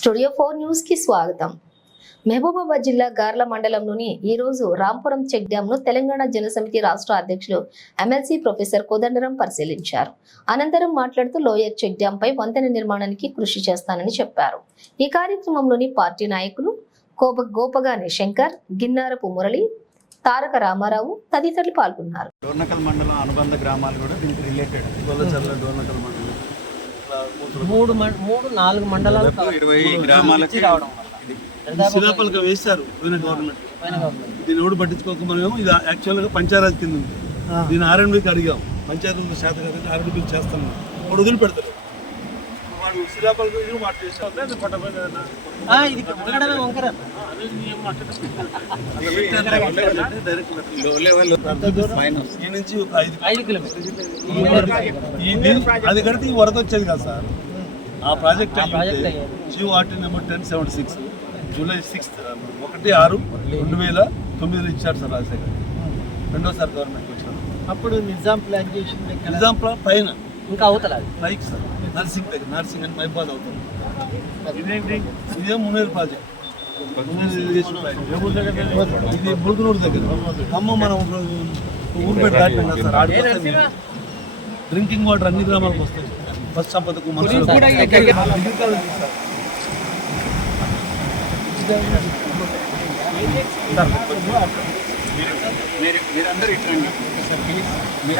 Studio four న్యూస్కి స్వాగతం. మహబూబాబాద్ జిల్లా గార్ల మండలంలోని ఈ రోజు రాంపురం చెక్ డ్యామ్ను తెలంగాణ జనసమితి రాష్ట్ర అధ్యక్షులు ఎమ్మెల్సీ ప్రొఫెసర్ కోదండరం పరిశీలించారు. అనంతరం మాట్లాడుతూ లోయర్ చెక్ డ్యామ్ పై వంతెన నిర్మాణానికి కృషి చేస్తానని చెప్పారు. ఈ కార్యక్రమంలోని పార్టీ నాయకులు కోప గోపగాని శంకర్ గిన్నారపు మురళి తారక రామారావు తదితరులు పాల్గొన్నారు. డోర్నకల్ మండలం అనుబంధ గ్రామాలు కూడా దీనికి రిలేటెడ్ మండలం. మూడు మూడు నాలుగు మండలాలు ఇరవై గ్రామాలకి రావడం శిలాపలక వేశారు పోయిన గవర్నమెంట్. దీన్ని ఎవడు పట్టించుకోక మనమేమో ఇది యాక్చువల్గా పంచాయతీ కింద ఉంది. దీన్ని ఆర్ఎండ్బికి అడిగాం. పంచాయతీ శాత కదా ఆర్ఎండ్బి చేస్తాను వాడు వదిలిపెడతాడు. వాడు శిలాపలక ఇది మాట చేస్తే అది ఇది వంకర. ఈ నుంచి ఐదు కడితే ఈ వరద వచ్చేది కదా సార్. ఆ ప్రాజెక్ట్ ప్రాజెక్ట్ అయ్యేది. GO RT number ten seventy six July sixth ఒకటి ఆరు రెండు వేల తొమ్మిదిలో ఇచ్చారు సార్ రాజశేఖర్. రెండోసారి గవర్నమెంట్ వచ్చారు అప్పుడు నిజాం ప్లాన్ ఎక్కడ? నిజాం ప్లా- పైన. ఇంకా అవతల అది. పైకి సార్. నర్సింగ్ దగ్గర నర్సింగ్ అని మైబాద్ అవుతుంది ఇదే Muneru project Muneru irrigation project. ఇది బుల్గునూరు దగ్గర ఖమ్మం మనం ఊరు పెట్టి దాటినాం కదా సార్ ఆడికి వస్తాయి నీళ్ళు. డ్రింకింగ్ వాటర్ అన్ని గ్రామాలకు వస్తాయి బస్ సంపదకు మనుషులకు. డిగ్రీ కాలేజ్ ఉంది సార్. మీరు మీరందరూ ఇట్రండి మీరు